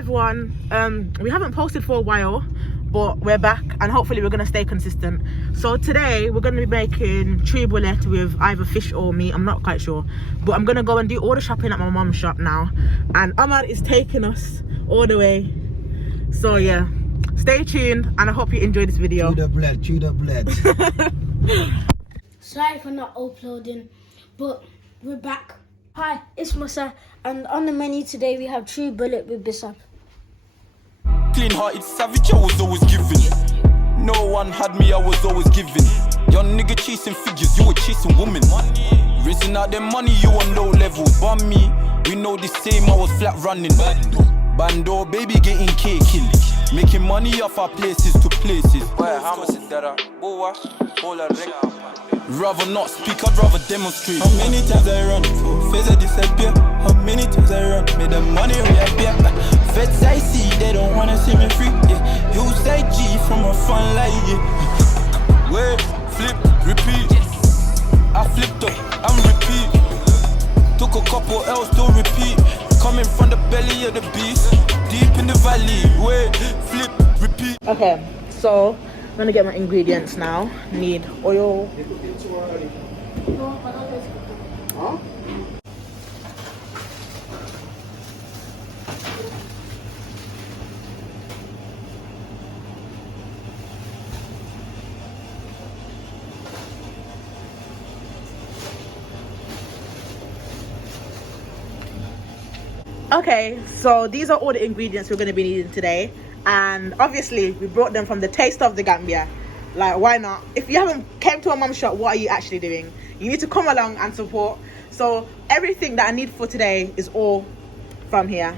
everyone. We haven't posted for a while, but we're back and hopefully we're gonna stay consistent. So today we're gonna be making tree bullet with either fish or meat. I'm not quite sure, but I'm gonna go and do all the shopping at my mum's shop now, and Ahmad is taking us all the way. So yeah, stay tuned and I hope you enjoy this video. Chew the blood. Sorry for not uploading, but we're back. Hi, it's Musa, and on the menu today we have tree bullet with bisap. Clean-hearted savage, I was always giving. No one had me, I was always giving. Young nigga chasing figures, you were chasing women. Raising out them money, you on low level. But me, we know the same, I was flat running. Bando, baby getting caking. Making money off our places to places. Rather not speak, I'd rather demonstrate. How many times I run, face I disappear. How many times I run, made the money reappear. Vets I see, they don't wanna see me free. Yeah, you say G from a fun life. Yeah. Wait, flip, repeat. I flipped up, I'm repeat. Took a couple L's to repeat. Coming from the belly of the beast, deep in the valley. Wait, flip, repeat. Okay, so I'm gonna get my ingredients now. Need oil. Huh? Okay, so these are all the ingredients we're going to be needing today, and obviously we brought them from the Taste of the Gambia. Like, why not? If you haven't came to a mum shop, what are you actually doing? You need to come along and support. So everything that I need for today is all from here.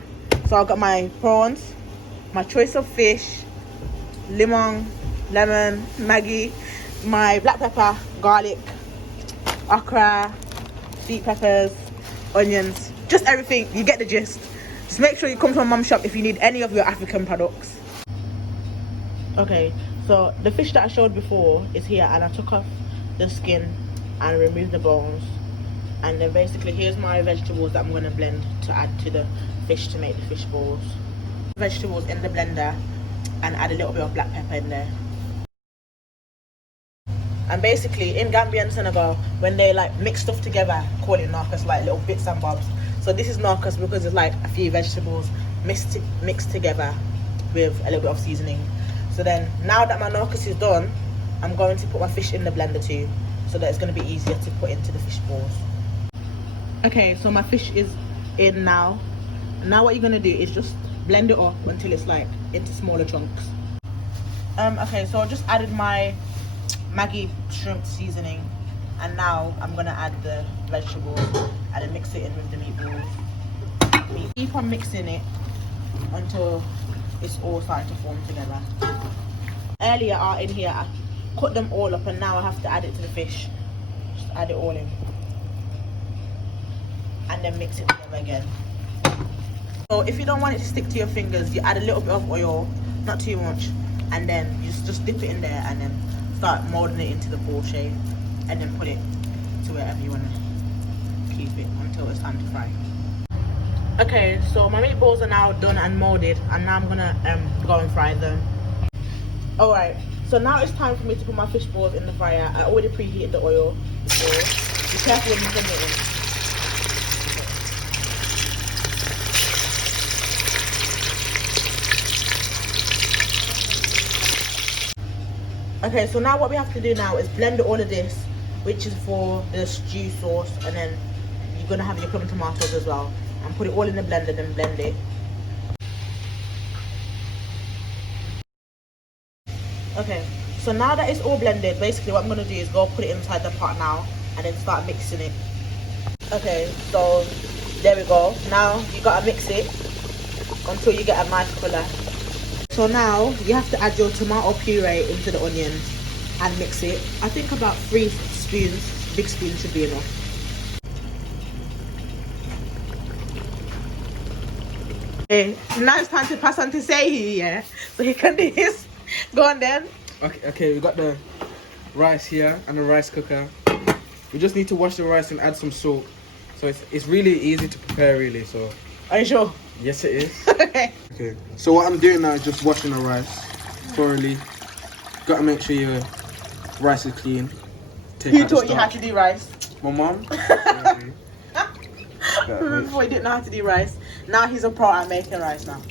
So I've got my prawns, my choice of fish, lemon, Maggi, my black pepper, garlic, okra, sweet peppers, onions, just everything. You get the gist. Just make sure you come to a mum shop if you need any of your African products. Okay, so the fish that I showed before is here, and I took off the skin and removed the bones, and then basically here's my vegetables that I'm going to blend to add to the fish to make the fish balls. Vegetables in the blender and add a little bit of black pepper in there. And basically in Gambia and Senegal, when they like mix stuff together, call it narcos, like little bits and bobs. So this is narcos because it's like a few vegetables mixed together with a little bit of seasoning. So then now that my narcos is done, I'm going to put my fish in the blender too, so that it's going to be easier to put into the fish balls. Okay, so my fish is in now. Now what you're going to do is just blend it up until it's like into smaller chunks. Okay, so I just added my Maggi shrimp seasoning, and now I'm gonna add the vegetables and then mix it in with the meatballs. Keep on mixing it until it's all starting to form together. Earlier in here I cut them all up, and now I have to add it to the fish. Just add it all in and then mix it together again. So if you don't want it to stick to your fingers, you add a little bit of oil, not too much, and then you just dip it in there and then start molding it into the ball shape, and then put it to wherever you want to keep it until it's time to fry. Okay, so my meatballs are now done and molded, and now I'm gonna go and fry them. Alright, so now it's time for me to put my fish balls in the fryer. I already preheated the oil before. Be careful when you put it in. Okay, so now what we have to do now is blend all of this, which is for the stew sauce, and then you're gonna have your plum tomatoes as well, and put it all in the blender, then blend it. Okay, so now that it's all blended, basically what I'm gonna do is go put it inside the pot now, and then start mixing it. Okay, so there we go. Now you gotta mix it until you get a nice colour. So now you have to add your tomato puree into the onions and mix it. I think about 3 spoons, big spoon should be enough. Okay, now it's time to pass on to Sehi, yeah? So he can do his. Go on then. Okay, we got the rice here and the rice cooker. We just need to wash the rice and add some salt. So it's really easy to prepare really, so. Are you sure? Yes, it is. Okay. Okay. So what I'm doing now is just washing the rice thoroughly. Gotta make sure your rice is clean. Take Who out the taught you how starch. to do rice? My mum. Before he didn't know how to do rice. Now he's a pro at making rice now.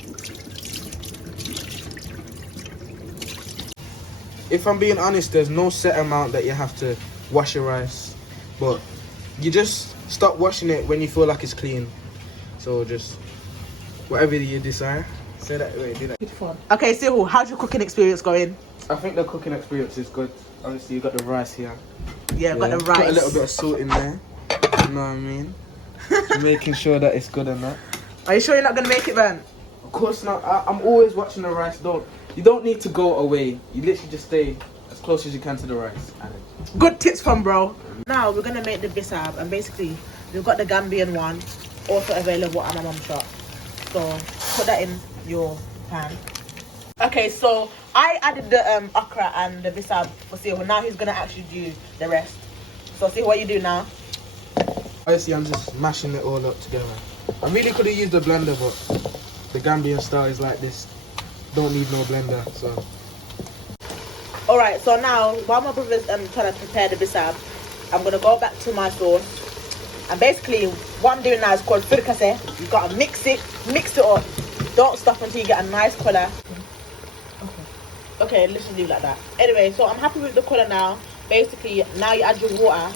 If I'm being honest, there's no set amount that you have to wash your rice, but you just stop washing it when you feel like it's clean. So just whatever you desire. Say that. Wait, do that. Okay, Cyril, how's your cooking experience going? I think the cooking experience is good. Obviously, you got the rice here. Yeah, got the rice. Put a little bit of salt in there. You know what I mean? Making sure that it's good and that. Are you sure you're not gonna make it burn? Of course not. I'm always watching the rice. You don't need to go away. You literally just stay as close as you can to the rice. Good tips from bro. Now we're gonna make the bisab, and basically we've got the Gambian one, also available at my mum's shop. So put that in your pan. Okay, so I added the okra and the bisab for Cyril. Now he's gonna actually do the rest. So see what you do now. Obviously, I'm just mashing it all up together. I really could have used a blender, but the Gambian style is like this. Don't need no blender, so. Alright, so now while my brother's trying to prepare the bisab, I'm gonna go back to my sauce. And basically what I'm doing now is called fricassee. You've gotta mix it up. Don't stop until you get a nice colour. Okay, let's just leave it like that. Anyway, so I'm happy with the colour now. Basically, now you add your water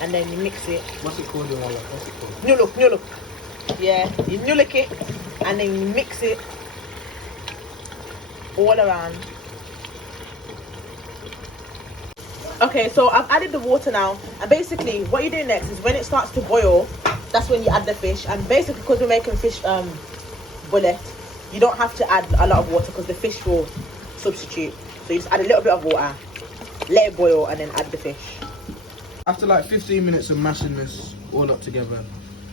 and then you mix it. What's it called? What's it called? New look. Yeah, you new look it and then you mix it all around. Okay, so I've added the water now, and basically what you do next is when it starts to boil, that's when you add the fish. And basically because we're making fish bullet, you don't have to add a lot of water because the fish will substitute. So you just add a little bit of water, let it boil, and then add the fish. After like 15 minutes of mashing this all up together,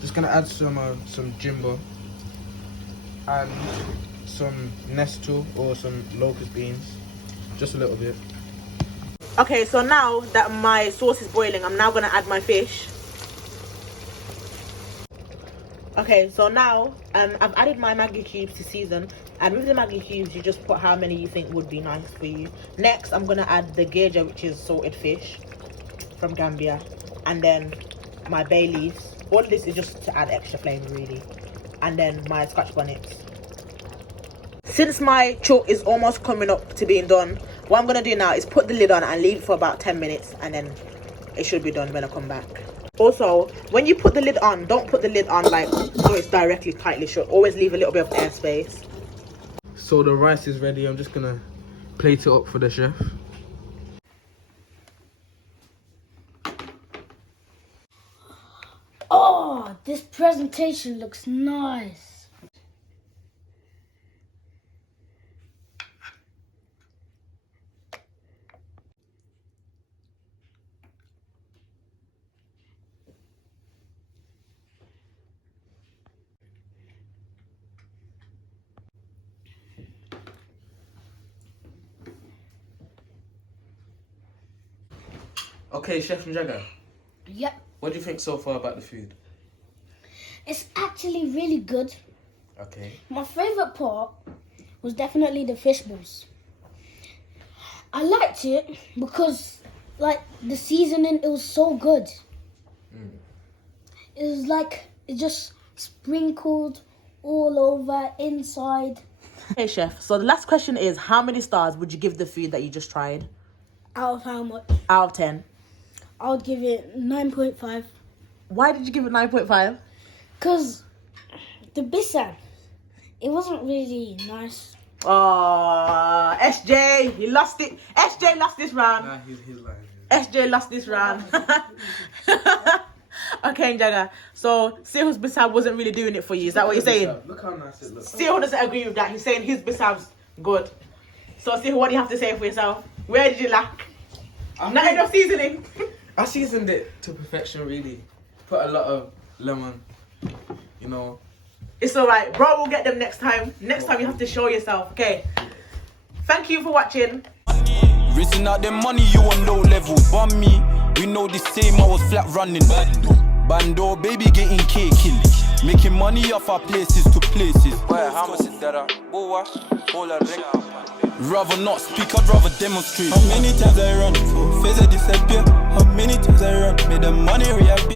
just gonna add some jimbo and some nestle or some locust beans, just a little bit. Okay, so now that my sauce is boiling, I'm now gonna add my fish. Okay, so now I've added my Maggi cubes to season, and with the Maggi cubes you just put how many you think would be nice for you. Next I'm gonna add the geja, which is salted fish from Gambia, and then my bay leaves. All of this is just to add extra flavour really, and then my scotch bonnets. Since my chalk is almost coming up to being done, what I'm gonna do now is put the lid on and leave it for about 10 minutes, and then it should be done when I come back. Also, when you put the lid on, don't put the lid on like so it's directly tightly shut. Always leave a little bit of air space. So the rice is ready. I'm just gonna plate it up for the chef. Oh, this presentation looks nice. Okay, Chef Njaga, Yep, what do you think so far about the food? it's actually really good. Okay. My favourite part was definitely the fish balls. I liked it because, like, the seasoning, it was so good. It was like, it just sprinkled all over, inside. Okay, chef, so the last question is, how many stars would you give the food that you just tried? Out of how much? Out of 10. I would give it 9.5. Why did you give it 9.5? Because the bisab, it wasn't really nice. Oh, SJ, he lost it. SJ lost this round. Nah, he's lying. SJ lost this round. Okay, Njaga. So, Cyril's bisab wasn't really doing it for you. Is that what you're saying? Look how nice it looks. Cyril doesn't agree with that. He's saying his bisab's good. So, Cyril, what do you have to say for yourself? Where did you lack? Not enough seasoning. I seasoned it to perfection, really. Put a lot of lemon, you know. It's alright. Bro, we'll get them next time. Next time you have to show yourself. Okay. Thank you for watching. Rising out the money, you on low level. Bun me, we know the same, I was flat running. Bando, baby getting caking. Making money off our places to places. Rather not speak, I'd rather demonstrate. How many times I run? 4 phases disappear. How many times I run? Made the money reappear.